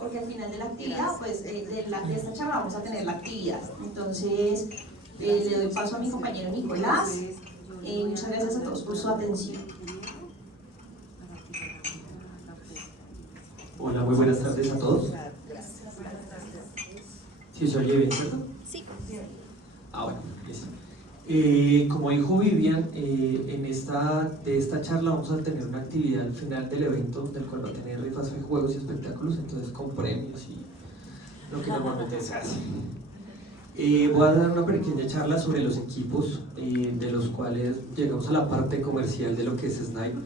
porque al final de la actividad, pues de esta charla vamos a tener la actividad. Entonces, le doy paso a mi compañero Nicolás. Muchas gracias a todos por su atención. Hola, muy buenas tardes a todos. ¿Sí se oye bien, cierto? Sí. Bueno, listo. Como dijo Vivian, de esta charla vamos a tener una actividad al final del evento, del cual va a tener rifas de juegos y espectáculos, entonces con premios y lo que normalmente se hace. Voy a dar una pequeña charla sobre los equipos, de los cuales llegamos a la parte comercial de lo que es Snipe.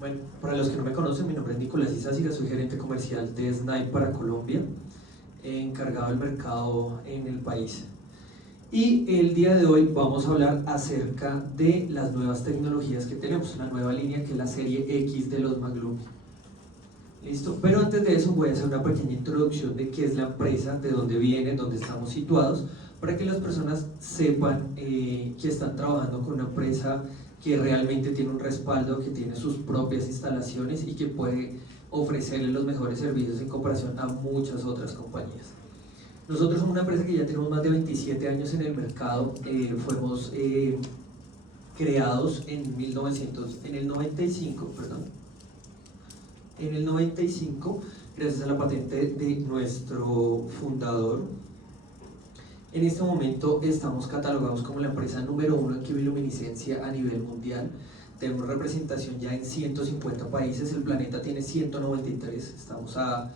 Bueno, para los que no me conocen, mi nombre es Nicolás Izáciga, soy gerente comercial de Snipe para Colombia, encargado del mercado en el país. Y el día de hoy vamos a hablar acerca de las nuevas tecnologías que tenemos, una nueva línea que es la serie X de los Maglumi. ¿Listo? Pero antes de eso voy a hacer una pequeña introducción de qué es la empresa, de dónde viene, dónde estamos situados, para que las personas sepan que están trabajando con una empresa que realmente tiene un respaldo, que tiene sus propias instalaciones y que puede ofrecerle los mejores servicios en comparación a muchas otras compañías. Nosotros somos una empresa que ya tenemos más de 27 años en el mercado. Fuimos creados en el 95, gracias a la patente de nuestro fundador. En este momento estamos catalogados como la empresa número 1 en bioluminiscencia a nivel mundial. Tenemos representación ya en 150 países, el planeta tiene 193, estamos a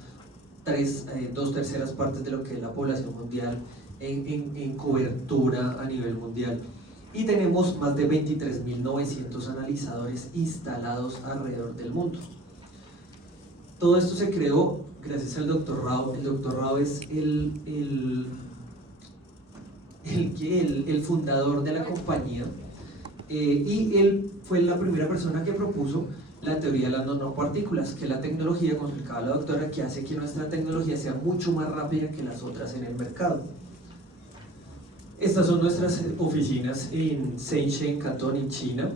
2/3 partes de lo que es la población mundial en cobertura a nivel mundial. Y tenemos más de 23.900 analizadores instalados alrededor del mundo. Todo esto se creó gracias al Dr. Rao. El Dr. Rao es el fundador de la compañía, y él fue la primera persona que propuso la teoría de las nanopartículas, que es la tecnología, como explicaba la doctora, que hace que nuestra tecnología sea mucho más rápida que las otras en el mercado. Estas son nuestras oficinas en Shenzhen, Cantón, en China.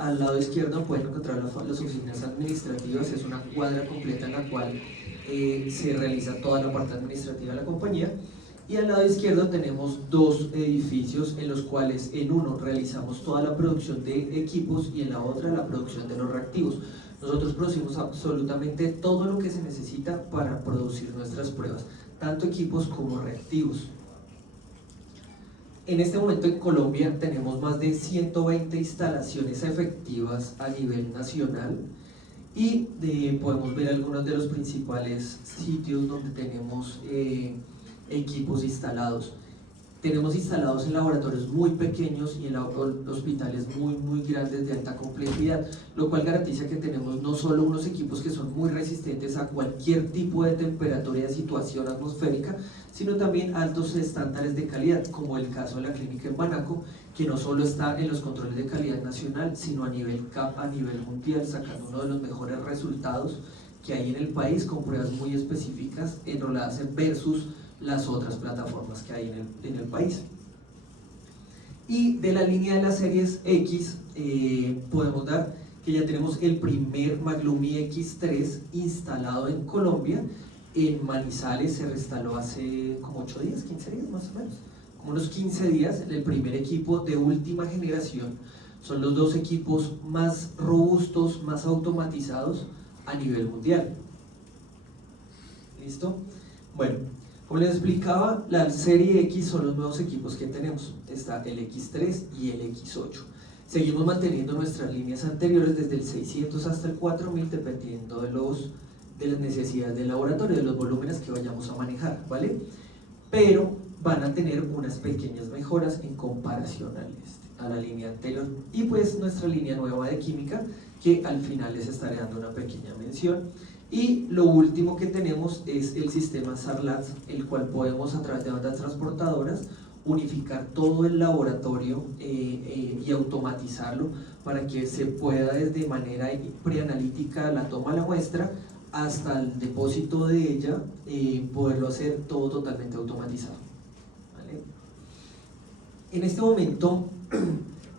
Al lado izquierdo pueden encontrar las oficinas administrativas, es una cuadra completa en la cual se realiza toda la parte administrativa de la compañía. Y al lado izquierdo tenemos dos edificios en los cuales en uno realizamos toda la producción de equipos y en la otra la producción de los reactivos. Nosotros producimos absolutamente todo lo que se necesita para producir nuestras pruebas, tanto equipos como reactivos. En este momento en Colombia tenemos más de 120 instalaciones efectivas a nivel nacional y podemos ver algunos de los principales sitios donde tenemos equipos instalados. Tenemos instalados en laboratorios muy pequeños y en hospitales muy grandes de alta complejidad, lo cual garantiza que tenemos no solo unos equipos que son muy resistentes a cualquier tipo de temperatura y de situación atmosférica, sino también altos estándares de calidad, como el caso de la clínica en Banaco, que no solo está en los controles de calidad nacional, sino a nivel CAP, a nivel mundial, sacando uno de los mejores resultados que hay en el país, con pruebas muy específicas enroladas versus las otras plataformas que hay en el país. Y de la línea de las series X podemos dar que ya tenemos el primer Maglumi X3 instalado en Colombia. En Manizales se reinstaló hace como 8 días, 15 días más o menos, como unos 15 días, el primer equipo de última generación. Son los dos equipos más robustos, más automatizados a nivel mundial. ¿Listo? Bueno, como les explicaba, la serie X son los nuevos equipos que tenemos. Está el X3 y el X8. Seguimos manteniendo nuestras líneas anteriores desde el 600 hasta el 4000, dependiendo de las necesidades del laboratorio, de los volúmenes que vayamos a manejar, ¿vale? Pero van a tener unas pequeñas mejoras en comparación a la línea anterior. Y pues nuestra línea nueva de química, que al final les estaré dando una pequeña mención. Y lo último que tenemos es el sistema SARLAT, el cual podemos a través de bandas transportadoras unificar todo el laboratorio y automatizarlo para que se pueda desde manera preanalítica la toma de la muestra hasta el depósito de ella, poderlo hacer todo totalmente automatizado, ¿vale? En este momento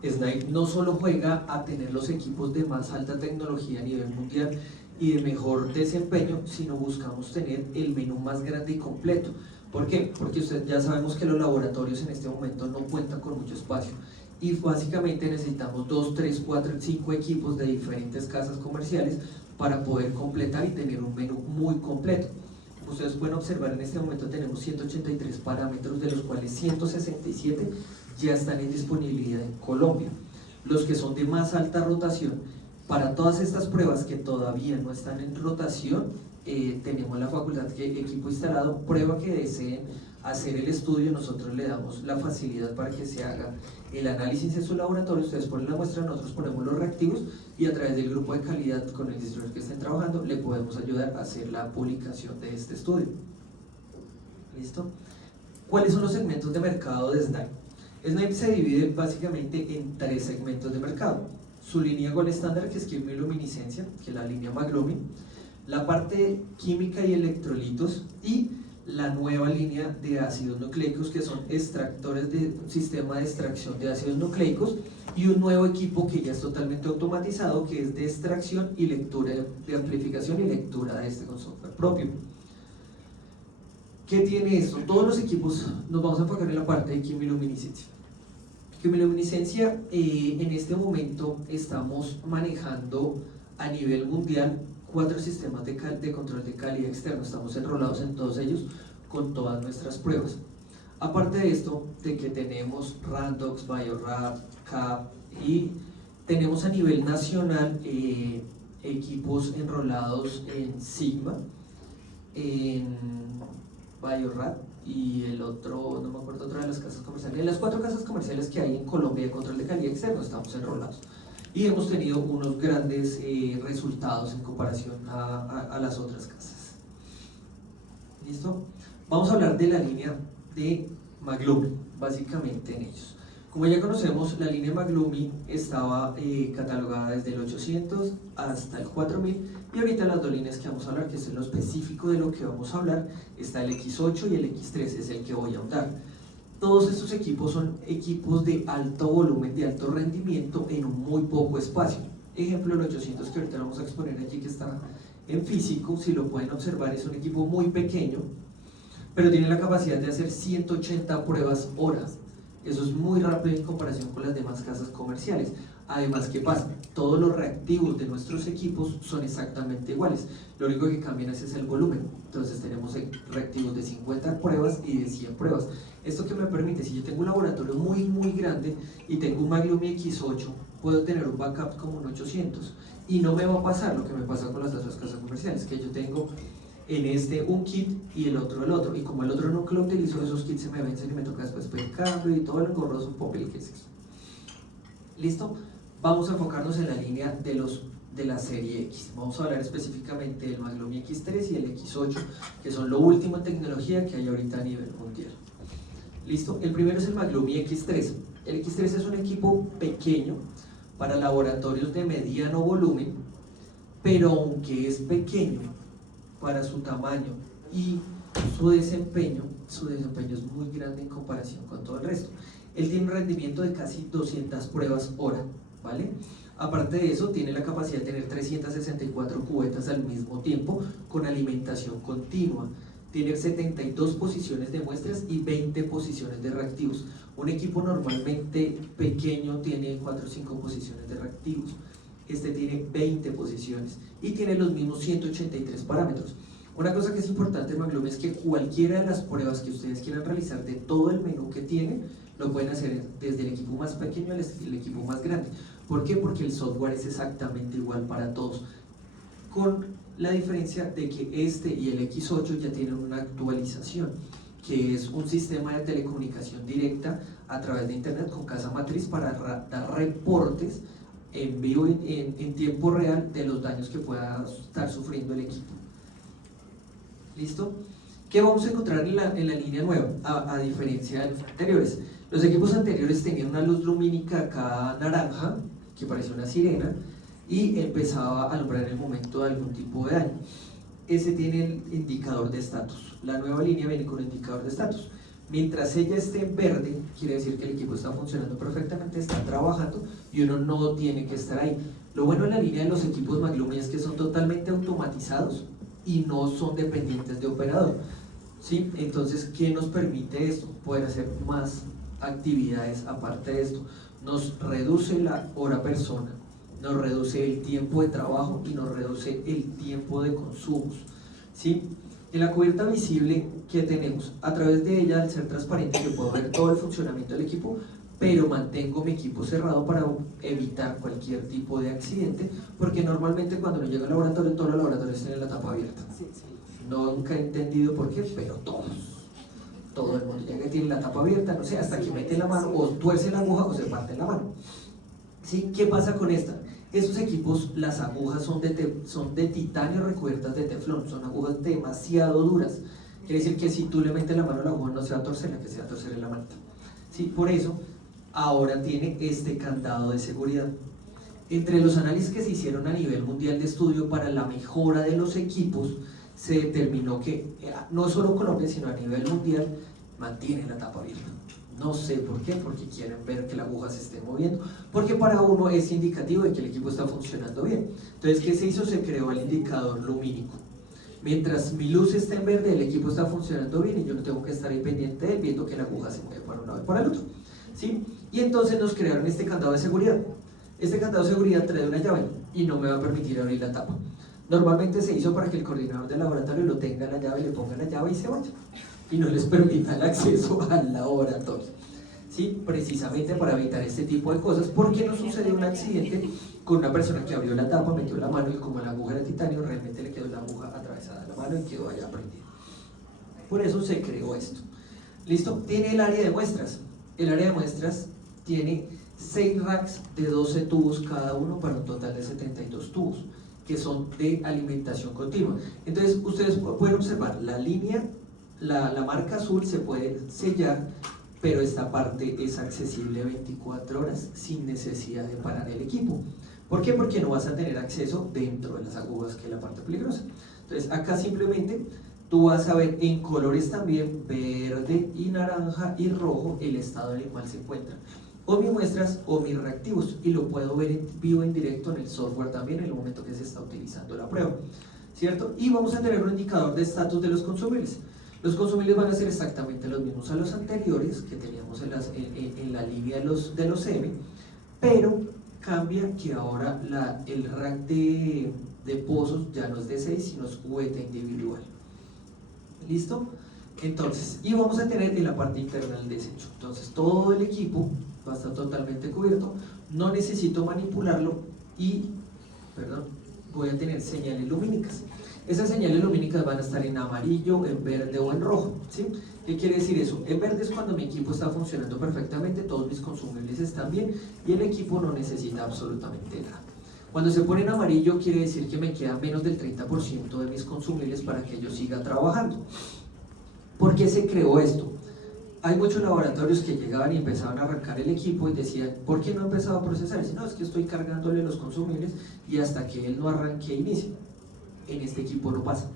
Snipe no solo juega a tener los equipos de más alta tecnología a nivel mundial, y de mejor desempeño, sino buscamos tener el menú más grande y completo. ¿Por qué? Porque ya sabemos que los laboratorios en este momento no cuentan con mucho espacio y básicamente necesitamos 2, 3, 4, 5 equipos de diferentes casas comerciales para poder completar y tener un menú muy completo. Ustedes pueden observar, en este momento tenemos 183 parámetros, de los cuales 167 ya están en disponibilidad en Colombia. Los que son de más alta rotación, para todas estas pruebas que todavía no están en rotación, tenemos la facultad que equipo instalado, prueba que deseen hacer el estudio, nosotros le damos la facilidad para que se haga el análisis en su laboratorio, ustedes ponen la muestra, nosotros ponemos los reactivos y a través del grupo de calidad con el distribuidor que estén trabajando le podemos ayudar a hacer la publicación de este estudio. ¿Listo? ¿Cuáles son los segmentos de mercado de SNAIP? SNAIP se divide básicamente en 3 segmentos de mercado: su línea Gold estándar, que es quimiluminiscencia, que es la línea Maglumi, la parte química y electrolitos, y la nueva línea de ácidos nucleicos, que son extractores de un sistema de extracción de ácidos nucleicos, y un nuevo equipo que ya es totalmente automatizado, que es de extracción y lectura, de amplificación y lectura de este con software propio. ¿Qué tiene esto? Todos los equipos, nos vamos a enfocar en la parte de quimiluminiscencia. Quimiluminiscencia, en este momento estamos manejando a nivel mundial 4 sistemas de control de calidad externo, estamos enrolados en todos ellos con todas nuestras pruebas. Aparte de esto, de que tenemos Randox, Biorad, CAP, y tenemos a nivel nacional equipos enrolados en Sigma, en Biorad y el otro, no me acuerdo, otra de las casas comerciales. En las 4 casas comerciales que hay en Colombia de control de calidad externo estamos enrolados. Y hemos tenido unos grandes resultados en comparación a las otras casas. ¿Listo? Vamos a hablar de la línea de Maglumi, básicamente en ellos. Como ya conocemos, la línea Maglumi estaba catalogada desde el 800 hasta el 4000, y ahorita las 2 líneas que vamos a hablar, que es lo específico de lo que vamos a hablar, está el X8 y el X3, es el que voy a ahondar. Todos estos equipos son equipos de alto volumen, de alto rendimiento en un muy poco espacio. Ejemplo, el 800 que ahorita vamos a exponer aquí, que está en físico, si lo pueden observar, es un equipo muy pequeño, pero tiene la capacidad de hacer 180 pruebas hora. Eso es muy rápido en comparación con las demás casas comerciales. Además, ¿qué pasa? Todos los reactivos de nuestros equipos son exactamente iguales. Lo único que cambian es el volumen. Entonces tenemos reactivos de 50 pruebas y de 100 pruebas. ¿Esto qué me permite? Si yo tengo un laboratorio muy grande y tengo un Maglumi X8, puedo tener un backup como un 800. Y no me va a pasar lo que me pasa con las otras casas comerciales, que yo tengo en este un kit y el otro. Y como el otro nunca lo utilizo, esos kits se me vencen y me toca después pedir cambio y todo el engorroso papel que es eso. ¿Listo? Vamos a enfocarnos en la línea de la serie X. Vamos a hablar específicamente del Maglumi X3 y el X8, que son lo último en tecnología que hay ahorita a nivel mundial. ¿Listo? El primero es el Maglumi X3. El X3 es un equipo pequeño para laboratorios de mediano volumen, pero aunque es pequeño para su tamaño y su desempeño es muy grande en comparación con todo el resto. Él tiene un rendimiento de casi 200 pruebas hora, ¿vale? Aparte de eso, tiene la capacidad de tener 364 cubetas al mismo tiempo con alimentación continua. Tiene 72 posiciones de muestras y 20 posiciones de reactivos. Un equipo normalmente pequeño tiene 4 o 5 posiciones de reactivos. Este tiene 20 posiciones y tiene los mismos 183 parámetros. Una cosa que es importante en Maglumi es que cualquiera de las pruebas que ustedes quieran realizar de todo el menú que tiene, lo pueden hacer desde el equipo más pequeño al equipo más grande. ¿Por qué? Porque el software es exactamente igual para todos, con la diferencia de que este y el X8 ya tienen una actualización, que es un sistema de telecomunicación directa a través de internet con casa matriz para dar reportes en vivo, en tiempo real, de los daños que pueda estar sufriendo el equipo. ¿Listo? ¿Qué vamos a encontrar en la línea nueva? A diferencia de los anteriores. Los equipos anteriores tenían una luz lumínica acá naranja, que parecía una sirena, y empezaba a alumbrar en el momento de algún tipo de daño. Ese tiene el indicador de estatus. La nueva línea viene con el indicador de estatus. Mientras ella esté en verde, quiere decir que el equipo está funcionando perfectamente, está trabajando y uno no tiene que estar ahí. Lo bueno en la línea de los equipos McLumi es que son totalmente automatizados y no son dependientes de operador, ¿sí? Entonces, ¿qué nos permite esto? Poder hacer más actividades aparte de esto. Nos reduce la hora persona, nos reduce el tiempo de trabajo y nos reduce el tiempo de consumos, ¿sí? En la cubierta visible que tenemos, a través de ella, al ser transparente, yo puedo ver todo el funcionamiento del equipo, pero mantengo mi equipo cerrado para evitar cualquier tipo de accidente, porque normalmente cuando uno llega al laboratorio, todos los laboratorios tienen la tapa abierta. Nunca he entendido por qué, pero todo el mundo llega y tiene la tapa abierta, no sé, hasta que mete la mano, o tuerce la aguja o se parte la mano. ¿Sí? ¿Qué pasa con esta? Estos equipos, las agujas son de titanio recubiertas de teflón, son agujas demasiado duras. Quiere decir que si tú le metes la mano a la aguja no se va a torcer, la que se va a torcer es la manita. ¿Sí? Por eso, ahora tiene este candado de seguridad. Entre los análisis que se hicieron a nivel mundial de estudio para la mejora de los equipos, se determinó que no solo Colombia, sino a nivel mundial, mantiene la tapa abierta. No sé por qué, porque quieren ver que la aguja se esté moviendo, porque para uno es indicativo de que el equipo está funcionando bien. Entonces, ¿qué se hizo? Se creó el indicador lumínico. Mientras mi luz está en verde, el equipo está funcionando bien y yo no tengo que estar ahí pendiente de él, viendo que la aguja se mueve para un lado y para el otro, ¿sí? Y entonces nos crearon este candado de seguridad. Este candado de seguridad trae una llave y no me va a permitir abrir la tapa. Normalmente se hizo para que el coordinador del laboratorio lo tenga la llave, le ponga la llave y se vaya, y no les permita el acceso al laboratorio, ¿sí? Precisamente para evitar este tipo de cosas, porque no sucedió un accidente con una persona que abrió la tapa, metió la mano y como la aguja era titanio, realmente le quedó la aguja atravesada a la mano y quedó allá prendida. Por eso se creó esto. ¿Listo? Tiene el área de muestras. El área de muestras tiene 6 racks de 12 tubos cada uno para un total de 72 tubos, que son de alimentación continua. Entonces, ustedes pueden observar la línea, la marca azul se puede sellar, pero esta parte es accesible 24 horas sin necesidad de parar el equipo. ¿Por qué? Porque no vas a tener acceso dentro de las agujas, que es la parte peligrosa. Entonces, acá simplemente tú vas a ver en colores también, verde y naranja y rojo, el estado en el cual se encuentran o mis muestras o mis reactivos, y lo puedo ver en vivo, en directo en el software también en el momento que se está utilizando la prueba, ¿cierto? Y vamos a tener un indicador de estatus de los consumibles. Los consumibles van a ser exactamente los mismos a los anteriores que teníamos en la línea de los M, pero cambia que ahora el rack de pozos ya no es de 6, sino es cubeta individual. ¿Listo? Entonces, y vamos a tener en la parte interna el desecho. Entonces, todo el equipo va a estar totalmente cubierto, no necesito manipularlo y, voy a tener señales lumínicas. Esas señales lumínicas van a estar en amarillo, en verde o en rojo, ¿sí? ¿Qué quiere decir eso? En verde es cuando mi equipo está funcionando perfectamente, todos mis consumibles están bien y el equipo no necesita absolutamente nada. Cuando se pone en amarillo quiere decir que me queda menos del 30% de mis consumibles para que yo siga trabajando. ¿Por qué se creó esto? Hay muchos laboratorios que llegaban y empezaban a arrancar el equipo y decían, ¿por qué no ha empezado a procesar? Y no, es que estoy cargándole los consumibles y hasta que él no arranque inicia. En este equipo no pasa.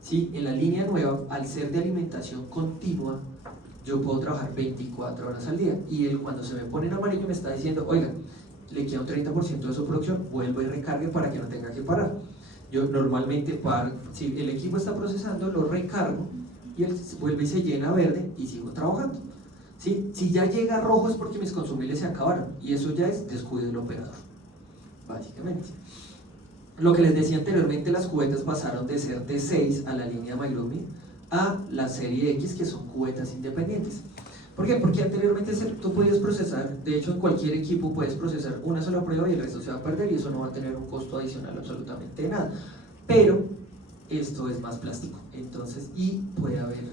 ¿Sí? En la línea nueva, al ser de alimentación continua, yo puedo trabajar 24 horas al día y él cuando se me pone en amarillo me está diciendo, oiga, le queda un 30% de su producción, vuelvo y recargue para que no tenga que parar. Yo normalmente si el equipo está procesando, lo recargo y él vuelve y se llena verde y sigo trabajando, ¿sí? Si ya llega rojo es porque mis consumibles se acabaron y eso ya es descuido del operador, básicamente. Lo que les decía anteriormente, las cubetas pasaron de ser de 6 a la línea MyLumi a la serie X, que son cubetas independientes. ¿Por qué? Porque anteriormente tú podías procesar, de hecho en cualquier equipo puedes procesar una sola prueba y el resto se va a perder y eso no va a tener un costo adicional absolutamente nada, pero esto es más plástico, entonces, y puede haber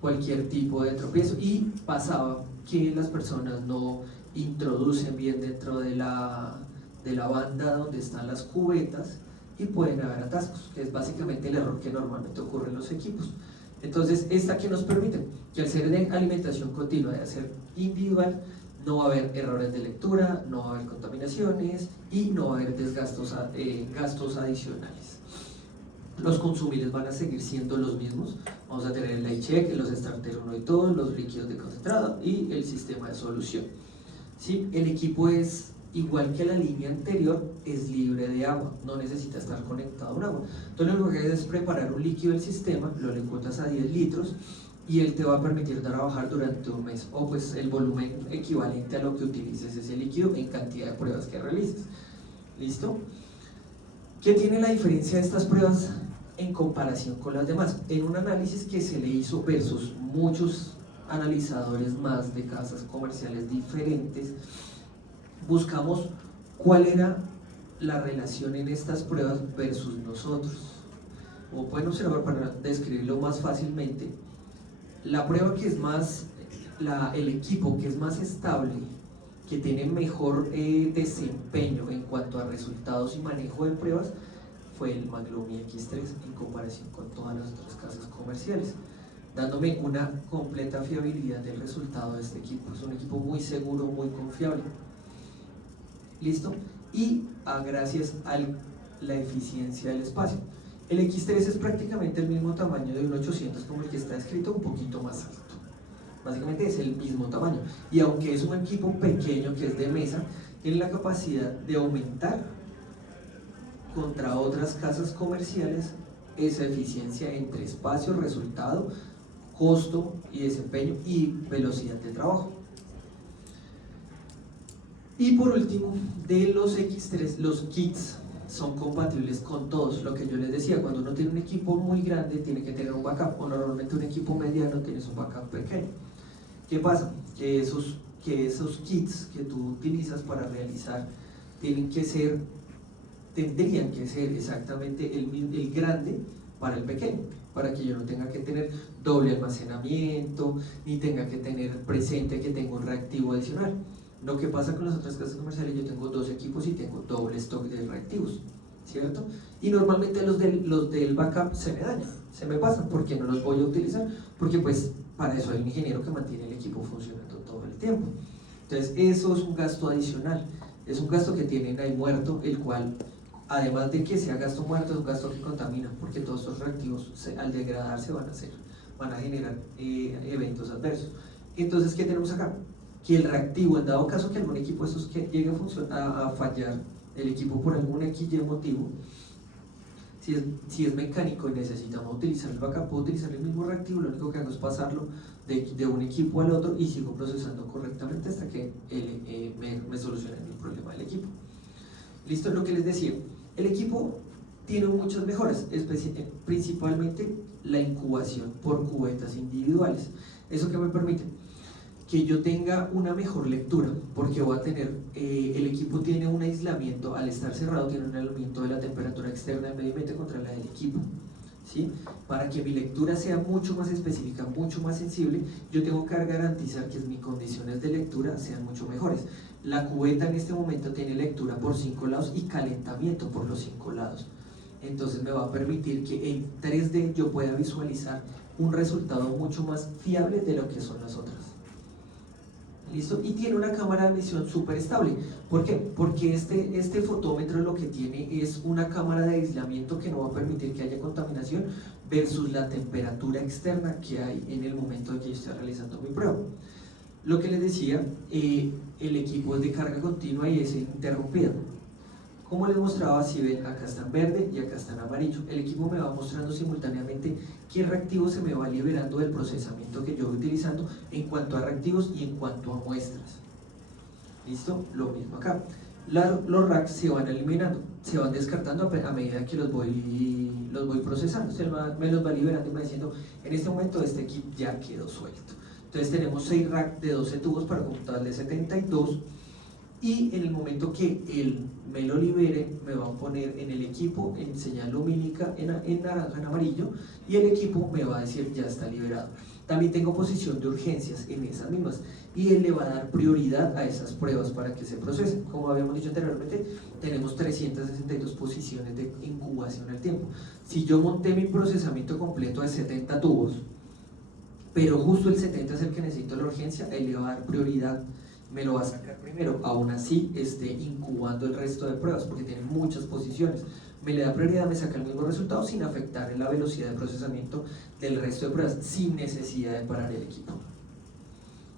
cualquier tipo de tropiezo, y pasaba que las personas no introducen bien dentro de la banda donde están las cubetas y pueden haber atascos, que es básicamente el error que normalmente ocurre en los equipos. Entonces, esta que nos permite que al ser de alimentación continua, de hacer individual, no va a haber errores de lectura, no va a haber contaminaciones y no va a haber gastos adicionales. Los consumibles van a seguir siendo los mismos, vamos a tener el light check, los starter 1 y todos, los líquidos de concentrado y el sistema de solución. ¿Sí? El equipo es igual que la línea anterior, es libre de agua, no necesita estar conectado a un agua. Entonces lo que haces es preparar un líquido del sistema, lo licuas a 10 litros y él te va a permitir trabajar durante un mes, o pues el volumen equivalente a lo que utilices ese líquido en cantidad de pruebas que realices. ¿Listo? ¿Qué tiene la diferencia de estas pruebas en comparación con las demás? En un análisis que se le hizo versus muchos analizadores más de casas comerciales diferentes, buscamos cuál era la relación en estas pruebas versus nosotros. Como pueden observar, para describirlo más fácilmente, la prueba que es más, el equipo que es más estable, que tiene mejor desempeño en cuanto a resultados y manejo de pruebas, fue el Maglomi X3 en comparación con todas las otras casas comerciales, dándome una completa fiabilidad del resultado de este equipo. Es un equipo muy seguro, muy confiable. ¿Listo? Y gracias a la eficiencia del espacio. El X3 es prácticamente el mismo tamaño de un 800 como el que está escrito, un poquito más alto. Básicamente es el mismo tamaño. Y aunque es un equipo pequeño que es de mesa, tiene la capacidad de aumentar contra otras casas comerciales esa eficiencia entre espacio, resultado, costo y desempeño y velocidad de trabajo. Y por último, de los X3, los kits son compatibles con todos. Lo que yo les decía, cuando uno tiene un equipo muy grande tiene que tener un backup, o normalmente un equipo mediano tienes un backup pequeño. ¿Qué pasa? Que esos kits que tú utilizas para realizar tendrían que ser exactamente el grande para el pequeño, para que yo no tenga que tener doble almacenamiento, ni tenga que tener presente que tengo un reactivo adicional. Lo que pasa con las otras casas comerciales, yo tengo 2 equipos y tengo doble stock de reactivos, ¿cierto? Y normalmente los del backup se me dañan, se me pasan, porque no los voy a utilizar, porque pues para eso hay un ingeniero que mantiene el equipo funcionando todo el tiempo. Entonces eso es un gasto adicional, es un gasto que tienen ahí muerto, el cual, además de que sea gasto muerto, es un gasto que contamina, porque todos estos reactivos al degradarse van a generar eventos adversos. Entonces, ¿qué tenemos acá? Que el reactivo, en dado caso que algún equipo de estos que llegue a fallar, el equipo por algún X motivo, si es mecánico y necesitamos utilizar el backup, puedo utilizar el mismo reactivo, lo único que hago es pasarlo de un equipo al otro y sigo procesando correctamente hasta que me solucione el problema del equipo. Listo, lo que les decía, el equipo tiene muchas mejoras, principalmente la incubación por cubetas individuales. ¿Eso qué me permite? Que yo tenga una mejor lectura, porque voy a tener, el equipo tiene un aislamiento, al estar cerrado tiene un aislamiento de la temperatura externa del medio ambiente contra la del equipo, ¿sí? Para que mi lectura sea mucho más específica, mucho más sensible, yo tengo que garantizar que mis condiciones de lectura sean mucho mejores. La cubeta en este momento tiene lectura por 5 lados y calentamiento por los 5 lados, entonces me va a permitir que en 3D yo pueda visualizar un resultado mucho más fiable de lo que son las otras. ¿Listo? Y tiene una cámara de emisión súper estable. ¿Por qué? Porque este fotómetro lo que tiene es una cámara de aislamiento que no va a permitir que haya contaminación versus la temperatura externa que hay en el momento en que yo estoy realizando mi prueba. Lo que les decía, el equipo es de carga continua y es interrumpida. Como les mostraba, si ven, acá está en verde y acá está en amarillo. El equipo me va mostrando simultáneamente qué reactivo se me va liberando del procesamiento que yo voy utilizando en cuanto a reactivos y en cuanto a muestras. ¿Listo? Lo mismo acá. Los racks se van eliminando, se van descartando a medida que los voy procesando. Me los va liberando y me va diciendo, en este momento este equipo ya quedó suelto. Entonces tenemos 6 racks de 12 tubos para un total de 72. Y en el momento que él me lo libere, me va a poner en el equipo en señal lumínica en naranja, en amarillo, y el equipo me va a decir ya está liberado. También tengo posición de urgencias en esas mismas, y él le va a dar prioridad a esas pruebas para que se procesen. Como habíamos dicho anteriormente, tenemos 362 posiciones de incubación al tiempo. Si yo monté mi procesamiento completo de 70 tubos, pero justo el 70 es el que necesito la urgencia, él le va a dar prioridad, me lo va a sacar primero, aún así esté incubando el resto de pruebas porque tiene muchas posiciones, me le da prioridad, me saca el mismo resultado sin afectar en la velocidad de procesamiento del resto de pruebas, sin necesidad de parar el equipo.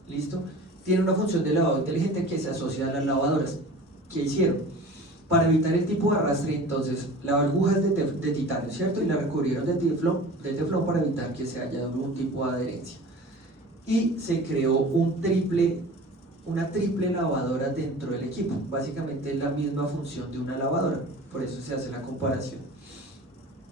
¿Listo? Tiene una función de lavado inteligente que se asocia a las lavadoras. ¿Qué hicieron? Para evitar el tipo de arrastre, entonces, la aguja es de titanio, ¿cierto? Y la recubrieron de teflón para evitar que se haya algún tipo de adherencia. Y se creó una triple lavadora dentro del equipo. Básicamente es la misma función de una lavadora, por eso se hace la comparación.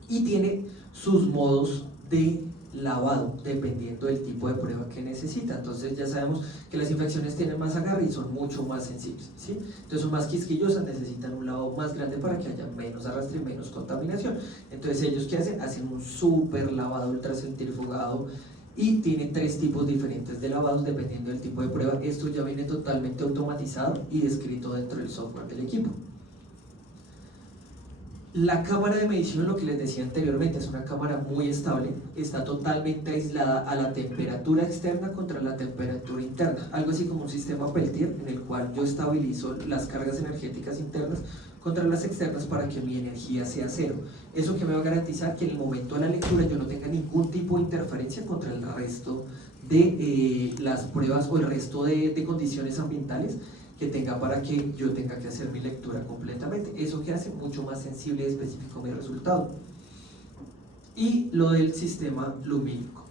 Y tiene sus modos de lavado dependiendo del tipo de prueba que necesita. Entonces ya sabemos que las infecciones tienen más agarre y son mucho más sensibles, ¿sí? Entonces son más quisquillosas, necesitan un lavado más grande para que haya menos arrastre y menos contaminación. Entonces ellos ¿qué hacen? Hacen un súper lavado ultracentrifugado y tienen 3 tipos diferentes de lavados dependiendo del tipo de prueba. Esto ya viene totalmente automatizado y descrito dentro del software del equipo. La cámara de medición, lo que les decía anteriormente, es una cámara muy estable, está totalmente aislada a la temperatura externa contra la temperatura interna, algo así como un sistema Peltier en el cual yo estabilizo las cargas energéticas internas contra las externas para que mi energía sea cero. Eso que me va a garantizar que en el momento de la lectura yo no tenga ningún tipo de interferencia contra el resto de las pruebas o el resto de condiciones ambientales que tenga para que yo tenga que hacer mi lectura completamente. Eso que hace mucho más sensible y específico mi resultado. Y lo del sistema lumínico.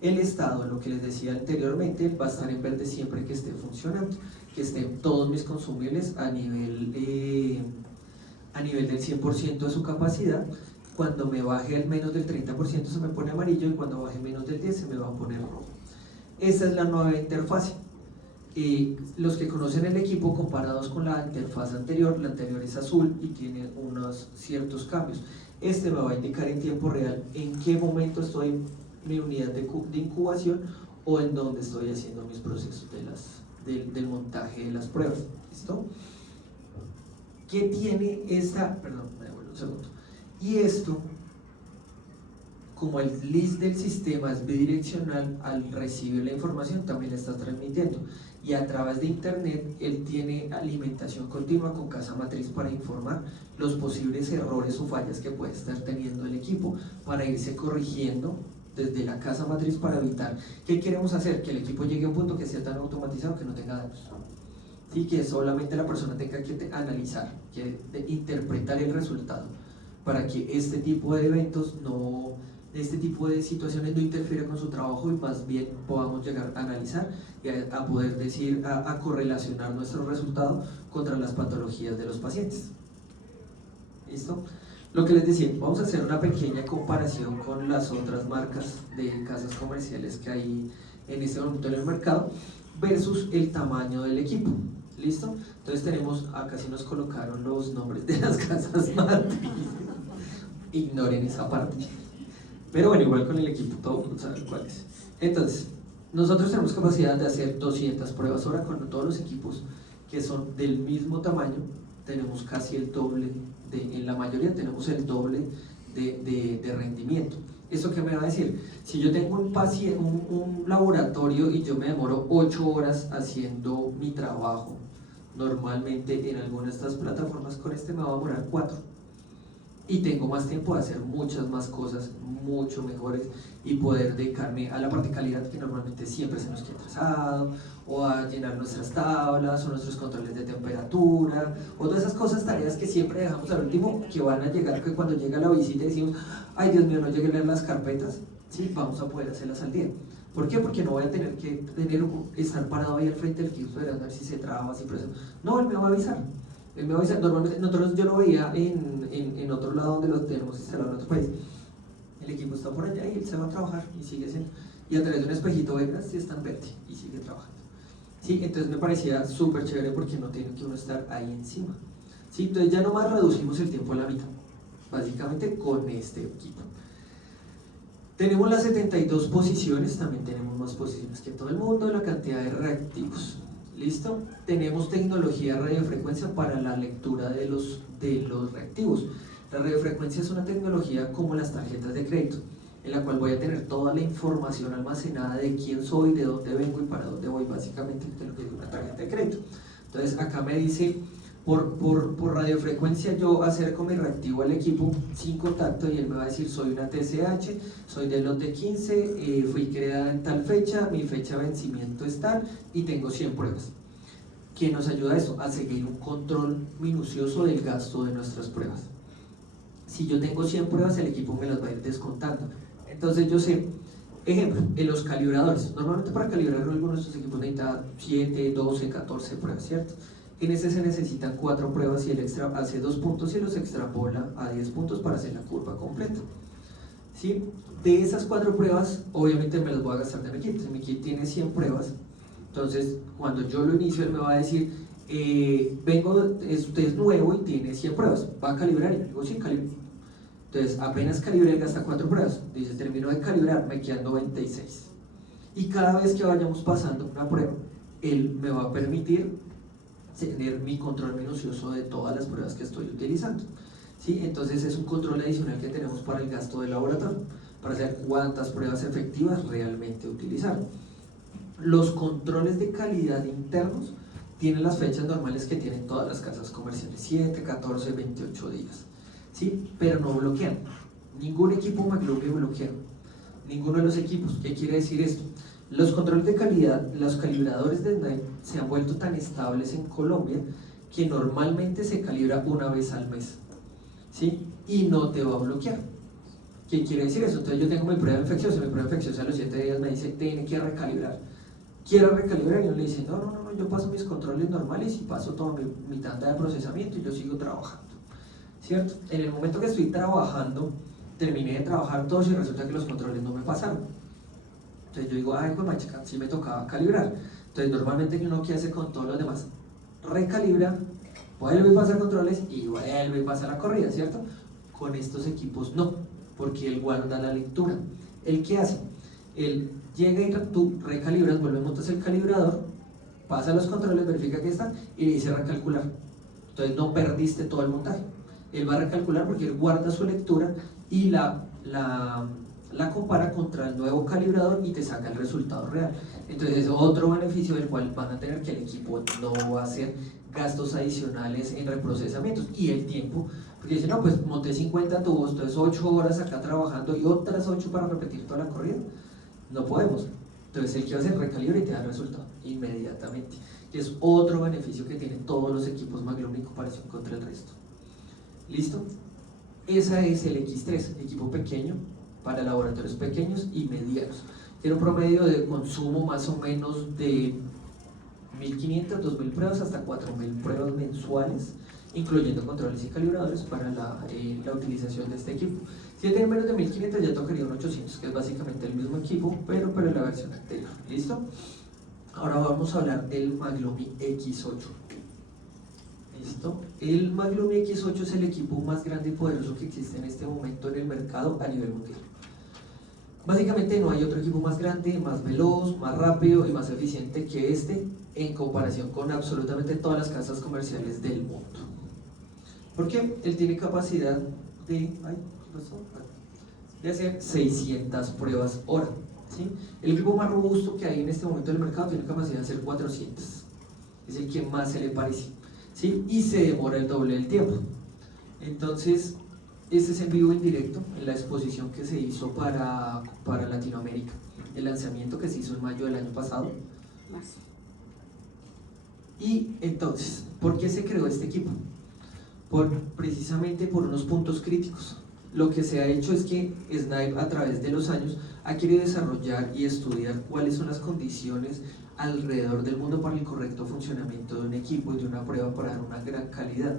El estado, lo que les decía anteriormente, va a estar en verde siempre que esté funcionando, que estén todos mis consumibles a nivel del 100% de su capacidad. Cuando me baje al menos del 30% se me pone amarillo y cuando baje menos del 10% se me va a poner rojo. Esta es la nueva interfase. Los que conocen el equipo comparados con la interfaz anterior, la anterior es azul y tiene unos ciertos cambios. Este me va a indicar en tiempo real en qué momento estoy en mi unidad de incubación o en dónde estoy haciendo mis procesos del montaje de las pruebas. ¿Listo? ¿Qué tiene esta? Perdón, me devuelvo un segundo. Y esto, como el list del sistema es bidireccional, al recibir la información también la está transmitiendo, y a través de internet él tiene alimentación continua con casa matriz para informar los posibles errores o fallas que puede estar teniendo el equipo para irse corrigiendo desde la casa matriz para evitar. ¿Qué queremos hacer? Que el equipo llegue a un punto que sea tan automatizado que no tenga daños, y que solamente la persona tenga que analizar, que interpretar el resultado, para que este tipo de eventos este tipo de situaciones no interfiera con su trabajo y más bien podamos llegar a analizar y a poder decir, a correlacionar nuestro resultado contra las patologías de los pacientes. ¿Listo? Lo que les decía, vamos a hacer una pequeña comparación con las otras marcas de casas comerciales que hay en este momento en el mercado versus el tamaño del equipo. ¿Listo? Entonces tenemos, acá sí nos colocaron los nombres de las casas matriz. Ignoren esa parte. Pero bueno, igual con el equipo, todos saben cuál es. Entonces, nosotros tenemos capacidad de hacer 200 pruebas hora con todos los equipos que son del mismo tamaño. Tenemos casi el doble, en la mayoría tenemos el doble de rendimiento. ¿Eso qué me va a decir? Si yo tengo un laboratorio y yo me demoro 8 horas haciendo mi trabajo, normalmente en alguna de estas plataformas con este me va a demorar 4. Y tengo más tiempo de hacer muchas más cosas mucho mejores y poder dedicarme a la parte de calidad que normalmente siempre se nos queda atrasado, o a llenar nuestras tablas o nuestros controles de temperatura o todas esas cosas, tareas que siempre dejamos al último, que van a llegar, que cuando llega la visita decimos, ay Dios mío, no llegué a leer las carpetas. Sí, vamos a poder hacerlas al día. ¿Por qué? Porque no voy a tener que estar parado ahí al frente del equipo esperando a ver si se traba, si presiona. No, él me va a avisar. Él me va a avisar. Normalmente nosotros, yo lo veía en otro lado donde lo tenemos instalado en otro país. El equipo está por allá y él se va a trabajar y sigue haciendo. Y a través de un espejito venga, si está en verde y sigue trabajando. ¿Sí? Entonces me parecía súper chévere porque no tiene que uno estar ahí encima. ¿Sí? Entonces ya nomás reducimos el tiempo a la mitad, básicamente con este equipo. Tenemos las 72 posiciones, también tenemos más posiciones que todo el mundo, la cantidad de reactivos. ¿Listo? Tenemos tecnología de radiofrecuencia para la lectura de los reactivos. La radiofrecuencia es una tecnología como las tarjetas de crédito, en la cual voy a tener toda la información almacenada de quién soy, de dónde vengo y para dónde voy, básicamente de lo que es una tarjeta de crédito. Entonces acá me dice, por radiofrecuencia yo acerco mi reactivo al equipo sin contacto y él me va a decir, soy una TSH, soy del lote 15, fui creada en tal fecha, mi fecha de vencimiento es tal y tengo 100 pruebas. ¿Qué nos ayuda a eso? A seguir un control minucioso del gasto de nuestras pruebas. Si yo tengo 100 pruebas, el equipo me las va a ir descontando. Entonces yo sé, ejemplo, en los calibradores. Normalmente para calibrar algunos de estos equipos necesita 7, 12, 14 pruebas, ¿cierto? En ese se necesitan 4 pruebas y el extra hace 2 puntos y los extrapola a 10 puntos para hacer la curva completa. ¿Sí? De esas 4 pruebas, obviamente me las voy a gastar de mi kit. Mi kit tiene 100 pruebas, entonces cuando yo lo inicio, él me va a decir, usted es nuevo y tiene 100 pruebas, ¿va a calibrar? Y yo digo, sí, calibro. Entonces, apenas calibré, él gasta 4 pruebas. Dice, termino de calibrar, me quedan 96. Y cada vez que vayamos pasando una prueba, él me va a permitir tener mi control minucioso de todas las pruebas que estoy utilizando. ¿Sí? Entonces es un control adicional que tenemos para el gasto del laboratorio, para saber cuántas pruebas efectivas realmente utilizar. Los controles de calidad internos tienen las fechas normales que tienen todas las casas comerciales, 7, 14, 28 días. ¿Sí? Pero no bloquean. Ningún equipo McLaughlin bloquea. Ninguno de los equipos. ¿Qué quiere decir esto? Los controles de calidad, los calibradores de SNIPE se han vuelto tan estables en Colombia que normalmente se calibra una vez al mes. ¿Sí? Y no te va a bloquear. ¿Qué quiere decir eso? Entonces yo tengo mi prueba infecciosa, mi prueba infecciosa a los 7 días me dice, tiene que recalibrar. Quiero recalibrar y uno le dice, no, yo paso mis controles normales y paso toda mi tanda de procesamiento y yo sigo trabajando. ¿Cierto? En el momento que estoy trabajando, terminé de trabajar todos y resulta que los controles no me pasaron. Entonces yo digo, ay, pues machica, sí me tocaba calibrar. Entonces normalmente uno que hace con todos los demás, recalibra, vuelve a pasar controles y vuelve a pasar la corrida, ¿cierto? Con estos equipos no, porque él guarda la lectura. ¿El qué hace? Él llega y tú recalibras, vuelve a montar el calibrador, pasa los controles, verifica que están y le dice recalcular. Entonces no perdiste todo el montaje. Él va a recalcular porque él guarda su lectura y la compara contra el nuevo calibrador y te saca el resultado real. Entonces es otro beneficio del cual van a tener que el equipo no va a hacer gastos adicionales en reprocesamientos y el tiempo, porque dicen, no, pues monté 50 tubos, entonces 8 horas acá trabajando y otras 8 para repetir toda la corrida. No podemos. Entonces el que hace recalibra y te da el resultado inmediatamente. Y es otro beneficio que tienen todos los equipos McLaughlin en comparación contra el resto. ¿Listo? Ese es el X3, equipo pequeño para laboratorios pequeños y medianos. Tiene un promedio de consumo más o menos de 1.500, 2.000 pruebas hasta 4.000 pruebas mensuales, incluyendo controles y calibradores para la utilización de este equipo. Si tiene menos de 1.500 ya tocaría un 800, que es básicamente el mismo equipo, pero en la versión anterior. ¿Listo? Ahora vamos a hablar del McLaughlin X8. ¿Listo? El McLaughlin X8 es el equipo más grande y poderoso que existe en este momento en el mercado a nivel mundial. Básicamente no hay otro equipo más grande, más veloz, más rápido y más eficiente que este en comparación con absolutamente todas las casas comerciales del mundo. ¿Por qué? Él tiene capacidad de hacer 600 pruebas hora. ¿Sí? El equipo más robusto que hay en este momento en el mercado tiene capacidad de hacer 400. Es el que más se le parece. ¿Sí? Y se demora el doble del tiempo. Entonces, este es en vivo en directo en la exposición que se hizo para Latinoamérica, el lanzamiento que se hizo en mayo del año pasado. Y entonces, ¿por qué se creó este equipo? Precisamente por unos puntos críticos. Lo que se ha hecho es que SNIPE a través de los años ha querido desarrollar y estudiar cuáles son las condiciones alrededor del mundo para el correcto funcionamiento de un equipo y de una prueba para dar una gran calidad.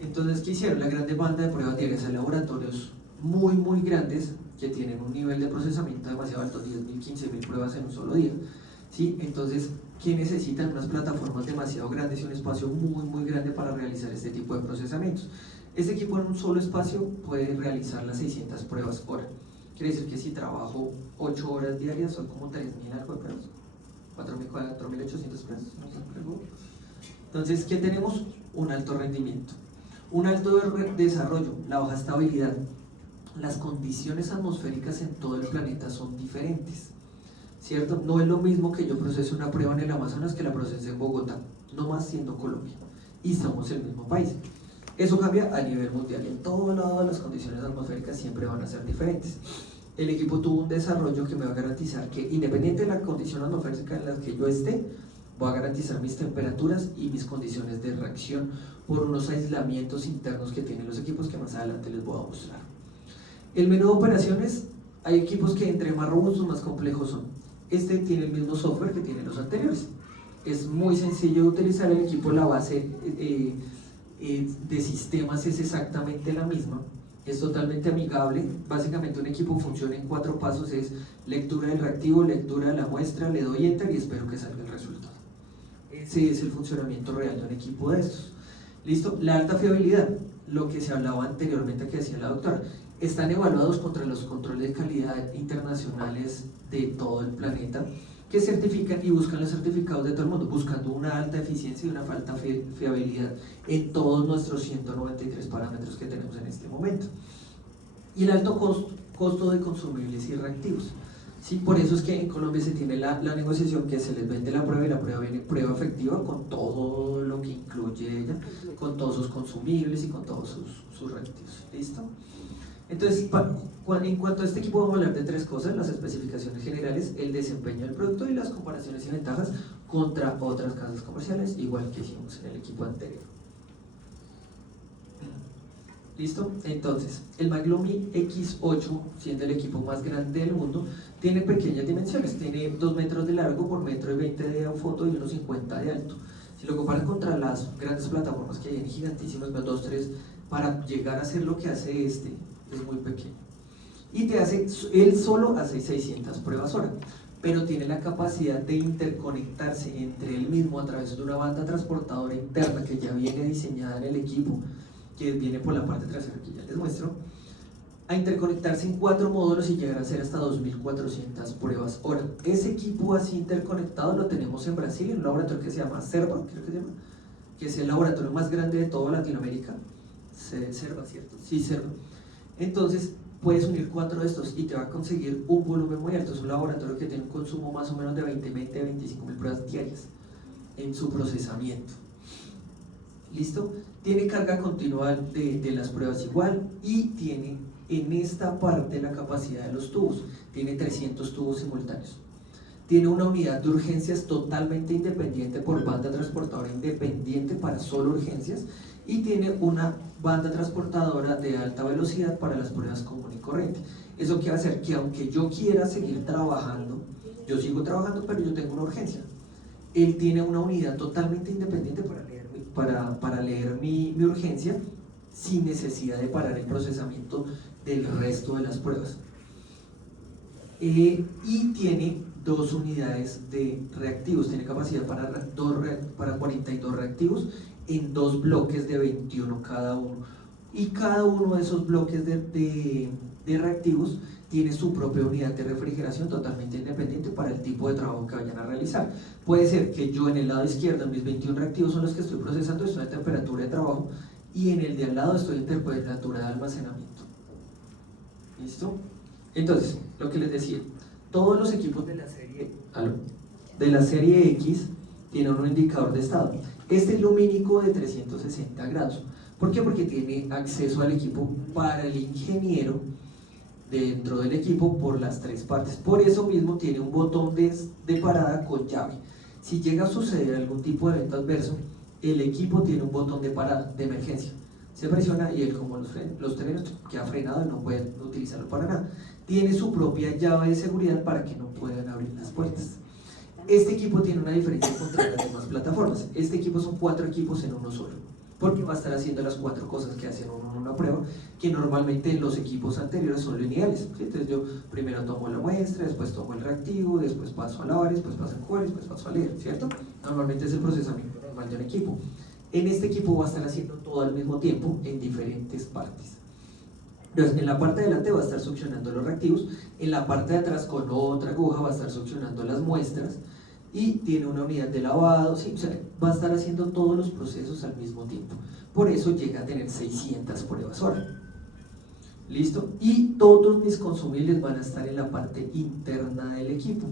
Entonces, ¿qué hicieron? La gran demanda de pruebas diarias a laboratorios muy grandes que tienen un nivel de procesamiento demasiado alto, 10.000, 15.000 pruebas en un solo día. ¿Sí? Entonces, ¿qué necesitan? Unas plataformas demasiado grandes y un espacio muy grande para realizar este tipo de procesamientos. Este equipo en un solo espacio puede realizar las 600 pruebas hora. Quiere decir que si trabajo 8 horas diarias son como 3.000 algo de pruebas, 4.800 pruebas. Entonces, ¿qué tenemos? Un alto rendimiento, un alto desarrollo, la baja estabilidad. Las condiciones atmosféricas en todo el planeta son diferentes, ¿cierto? No es lo mismo que yo procese una prueba en el Amazonas que la procese en Bogotá, no más siendo Colombia, y somos el mismo país. Eso cambia a nivel mundial. En todo lado las condiciones atmosféricas siempre van a ser diferentes. El equipo tuvo un desarrollo que me va a garantizar que, independiente de la condición atmosférica en la que yo esté, Voy a garantizar mis temperaturas y mis condiciones de reacción por unos aislamientos internos que tienen los equipos que más adelante les voy a mostrar. El menú de operaciones, hay equipos que entre más robustos, más complejos son. Este tiene el mismo software que tienen los anteriores. Es muy sencillo de utilizar el equipo, la base de sistemas es exactamente la misma. Es totalmente amigable. Básicamente un equipo funciona en 4 pasos: es lectura del reactivo, lectura de la muestra, le doy enter y espero que salga el resultado. Ese es el funcionamiento real de un equipo de estos. ¿Listo? La alta fiabilidad, lo que se hablaba anteriormente que decía la doctora, están evaluados contra los controles de calidad internacionales de todo el planeta, que certifican y buscan los certificados de todo el mundo, buscando una alta eficiencia y una alta fiabilidad en todos nuestros 193 parámetros que tenemos en este momento. Y el alto costo de consumibles y reactivos. ¿Sí? Por eso es que en Colombia se tiene la negociación que se les vende la prueba y la prueba viene prueba efectiva con todo lo que incluye ella, con todos sus consumibles y con todos sus reactivos. ¿Listo? Entonces, en cuanto a este equipo vamos a hablar de 3 cosas: las especificaciones generales, el desempeño del producto y las comparaciones y ventajas contra otras casas comerciales, igual que hicimos en el equipo anterior. ¿Listo? Entonces, el Maglumi X8, siendo el equipo más grande del mundo, tiene pequeñas dimensiones, tiene 2 metros de largo por 1,20 m de fondo y 1,50 m de alto. Si lo comparan contra las grandes plataformas que hay gigantísimas, 2, 3, para llegar a hacer lo que hace este, es muy pequeño. Y él solo hace 600 pruebas hora, pero tiene la capacidad de interconectarse entre él mismo a través de una banda transportadora interna que ya viene diseñada en el equipo, que viene por la parte trasera que ya les muestro, a interconectarse en 4 módulos y llegar a hacer hasta 2.400 pruebas hora. Ese equipo así interconectado lo tenemos en Brasil, en un laboratorio que se llama Cerva, creo que se llama, que es el laboratorio más grande de toda Latinoamérica. Cerva, ¿cierto? Sí, Cerva. Entonces puedes unir 4 de estos y te va a conseguir un volumen muy alto. Es un laboratorio que tiene un consumo más o menos de 25.000 pruebas diarias en su procesamiento. ¿Listo? Tiene carga continua de las pruebas igual y tiene en esta parte la capacidad de los tubos. Tiene 300 tubos simultáneos. Tiene una unidad de urgencias totalmente independiente por banda transportadora independiente para solo urgencias, y tiene una banda transportadora de alta velocidad para las pruebas común y corriente. Eso quiere hacer que aunque yo quiera seguir trabajando, yo sigo trabajando, pero yo tengo una urgencia. Él tiene una unidad totalmente independiente para leer mi urgencia sin necesidad de parar el procesamiento del resto de las pruebas. Y tiene 2 unidades de reactivos, tiene capacidad para 42 reactivos en 2 bloques de 21 cada uno, y cada uno de esos bloques de reactivos tiene su propia unidad de refrigeración totalmente independiente para el tipo de trabajo que vayan a realizar. Puede ser que yo en el lado izquierdo, mis 21 reactivos son los que estoy procesando, estoy en temperatura de trabajo, y en el de al lado estoy en temperatura de almacenamiento. ¿Listo? Entonces, lo que les decía, todos los equipos de la serie X tienen un indicador de estado. Este es lumínico de 360 grados. ¿Por qué? Porque tiene acceso al equipo para el ingeniero dentro del equipo por las 3 partes. Por eso mismo tiene un botón de parada con llave. Si llega a suceder algún tipo de evento adverso, el equipo tiene un botón de parada, de emergencia. Se presiona y él, como los trenes, queda frenado y no puede utilizarlo para nada. Tiene su propia llave de seguridad para que no puedan abrir las puertas. Este equipo tiene una diferencia contra las demás plataformas. Este equipo son 4 equipos en uno solo, porque va a estar haciendo las 4 cosas que hacen uno en una prueba, que normalmente los equipos anteriores son lineales, ¿sí? Entonces yo primero tomo la muestra, después tomo el reactivo, después paso a lavar, después paso a enjuagar, después paso a leer, ¿cierto? Normalmente es el procesamiento normal de un equipo. En este equipo va a estar haciendo todo al mismo tiempo en diferentes partes. Entonces, en la parte de delante va a estar succionando los reactivos, en la parte de atrás con otra aguja va a estar succionando las muestras, y tiene una unidad de lavado, ¿sí? O sea, va a estar haciendo todos los procesos al mismo tiempo. Por eso llega a tener 600 pruebas hora. ¿Listo? Y todos mis consumibles van a estar en la parte interna del equipo,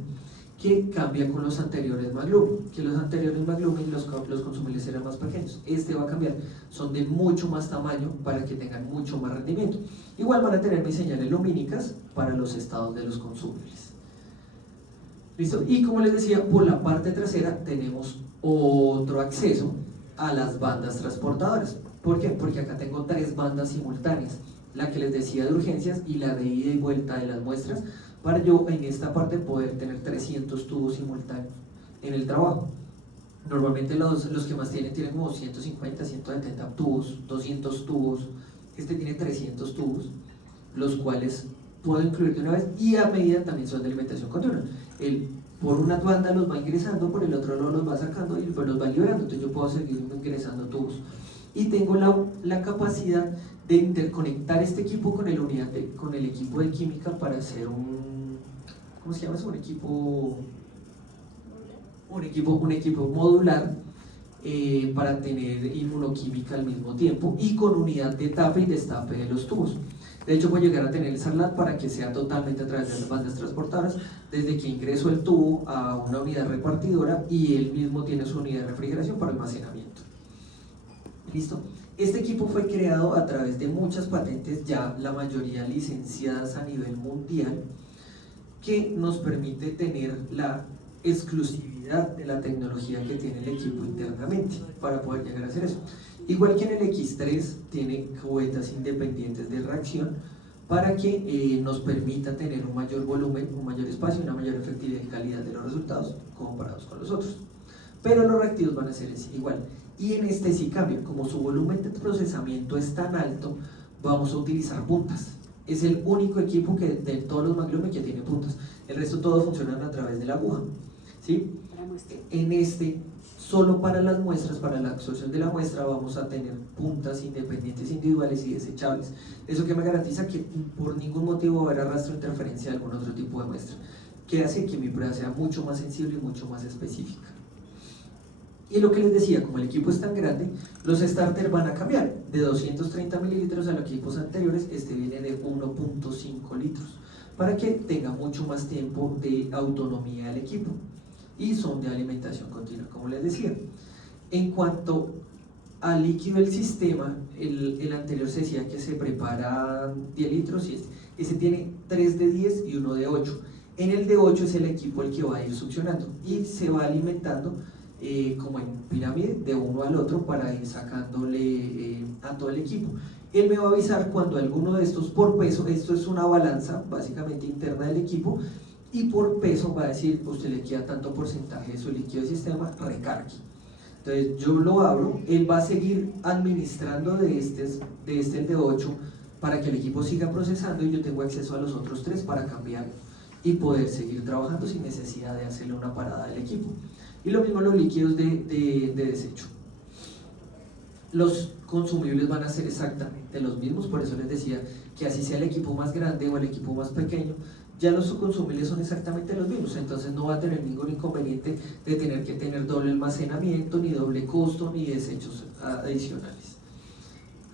que cambia con los anteriores Maglumi, que los anteriores Maglumi los consumibles eran más pequeños. Este va a cambiar, son de mucho más tamaño para que tengan mucho más rendimiento. Igual van a tener mis señales lumínicas para los estados de los consumibles. ¿Listo? Y como les decía, por la parte trasera tenemos otro acceso a las bandas transportadoras. ¿Por qué? Porque acá tengo 3 bandas simultáneas, la que les decía de urgencias y la de ida y vuelta de las muestras, para yo en esta parte poder tener 300 tubos simultáneos en el trabajo. Normalmente los que más tienen como 150, 170 tubos, 200 tubos, este tiene 300 tubos, los cuales puedo incluir de una vez, y a medida también son de alimentación continua. Por una banda los va ingresando, por el otro lado los va sacando y después los va liberando, entonces yo puedo seguir ingresando tubos. Y tengo la capacidad de interconectar este equipo con el equipo de química para hacer ¿cómo se llama eso? Un equipo modular para tener inmunoquímica al mismo tiempo y con unidad de tape y destape de los tubos. De hecho, voy a llegar a tener el SARLAT para que sea totalmente a través de las bandas transportadoras, desde que ingreso el tubo a una unidad repartidora y él mismo tiene su unidad de refrigeración para almacenamiento. ¿Listo? Este equipo fue creado a través de muchas patentes, ya la mayoría licenciadas a nivel mundial, que nos permite tener la exclusividad de la tecnología que tiene el equipo internamente para poder llegar a hacer eso. Igual que en el X3 tiene cubetas independientes de reacción para que nos permita tener un mayor volumen, un mayor espacio, una mayor efectividad y calidad de los resultados comparados con los otros. Pero los reactivos van a ser igual. Y en este sí cambia, como su volumen de procesamiento es tan alto, vamos a utilizar puntas. Es el único equipo de todos los Maglome que tiene puntas. El resto todos funcionan a través de la aguja, ¿sí? En este, solo para las muestras, para la absorción de la muestra, vamos a tener puntas independientes, individuales y desechables. Eso que me garantiza que por ningún motivo va a haber arrastro o interferencia de algún otro tipo de muestra, que hace que mi prueba sea mucho más sensible y mucho más específica. Y lo que les decía, como el equipo es tan grande, los starters van a cambiar. De 230 mililitros a los equipos anteriores, este viene de 1.5 litros, para que tenga mucho más tiempo de autonomía del equipo. Y son de alimentación continua, como les decía. En cuanto al líquido del sistema, el anterior se decía que se prepara 10 litros y ese tiene 3 de 10 y 1 de 8. En el de 8 es el equipo el que va a ir succionando y se va alimentando como en pirámide de uno al otro para ir sacándole a todo el equipo. Él me va a avisar cuando alguno de estos por peso, esto es una balanza básicamente interna del equipo, y por peso va a decir, usted le queda tanto porcentaje de su líquido de sistema, recargue. Entonces yo lo abro, él va a seguir administrando de el de 8 para que el equipo siga procesando y yo tengo acceso a los otros 3 para cambiar y poder seguir trabajando sin necesidad de hacerle una parada al equipo. Y lo mismo los líquidos de desecho. Los consumibles van a ser exactamente los mismos, por eso les decía que así sea el equipo más grande o el equipo más pequeño, ya los consumibles son exactamente los mismos, entonces no va a tener ningún inconveniente de tener que tener doble almacenamiento, ni doble costo, ni desechos adicionales.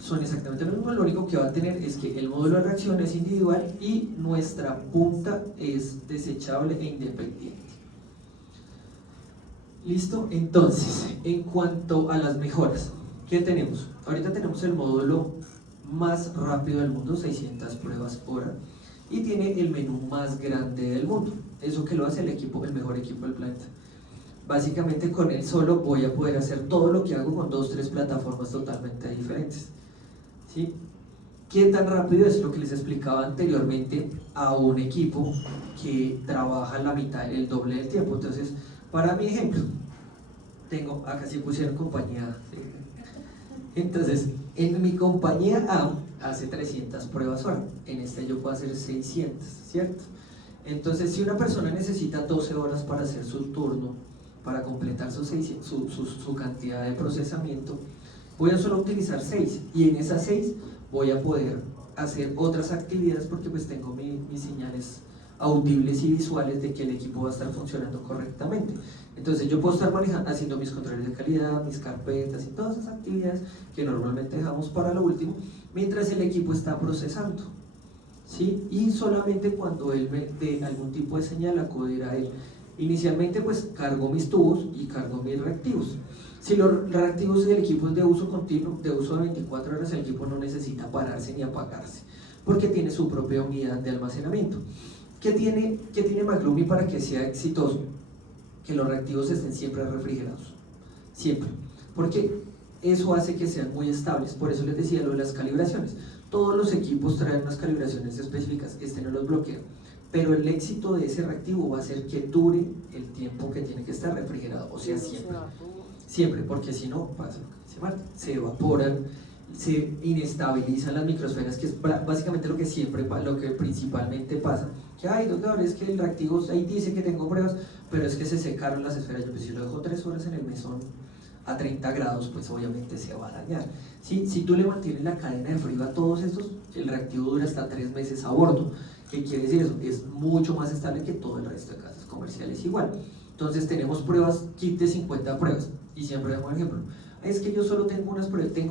Son exactamente lo mismo, lo único que va a tener es que el módulo de reacción es individual y nuestra punta es desechable e independiente. ¿Listo? Entonces, en cuanto a las mejoras, ¿qué tenemos? Ahorita tenemos el módulo más rápido del mundo, 600 pruebas hora, y tiene el menú más grande del mundo. Eso que lo hace el mejor equipo del planeta. Básicamente con él solo voy a poder hacer todo lo que hago con 2 o 3 plataformas totalmente diferentes, ¿sí? ¿Qué tan rápido es? Lo que les explicaba anteriormente a un equipo que trabaja la mitad, el doble del tiempo. Entonces, para mi ejemplo, acá sí pusieron compañía, ¿sí? Entonces, en mi compañía A hace 300 pruebas hora, en este yo puedo hacer 600, ¿cierto? Entonces, si una persona necesita 12 horas para hacer su turno, para completar su cantidad de procesamiento, voy a solo utilizar 6, y en esas 6 voy a poder hacer otras actividades porque pues tengo mis señales audibles y visuales de que el equipo va a estar funcionando correctamente. Entonces yo puedo estar haciendo mis controles de calidad, mis carpetas y todas esas actividades que normalmente dejamos para lo último, mientras el equipo está procesando, ¿sí? Y solamente cuando él me dé algún tipo de señal acudir a él. Inicialmente pues cargo mis tubos y cargo mis reactivos. Si los reactivos del equipo es de uso continuo, de uso de 24 horas, el equipo no necesita pararse ni apagarse, porque tiene su propia unidad de almacenamiento. ¿Qué tiene McLumi para que sea exitoso? Que los reactivos estén siempre refrigerados, siempre, porque eso hace que sean muy estables. Por eso les decía lo de las calibraciones. Todos los equipos traen unas calibraciones específicas, este no los bloquea, pero el éxito de ese reactivo va a ser que dure el tiempo que tiene que estar refrigerado, o sea, siempre, porque si no pasa lo que dice Marta, se evaporan, se inestabilizan las microsferas, que es básicamente lo que principalmente pasa. Que ay doctor, es que el reactivo ahí dice que tengo pruebas, pero es que se secaron las esferas. Yo pues si lo dejo 3 horas en el mesón a 30 grados, pues obviamente se va a dañar. Si tú le mantienes la cadena de frío a todos estos, el reactivo dura hasta 3 meses a bordo. ¿Qué quiere decir eso? Es mucho más estable que todo el resto de casas comerciales igual. Entonces tenemos pruebas, kit de 50 pruebas, y siempre damos un ejemplo. Es que yo solo tengo unas pruebas, tengo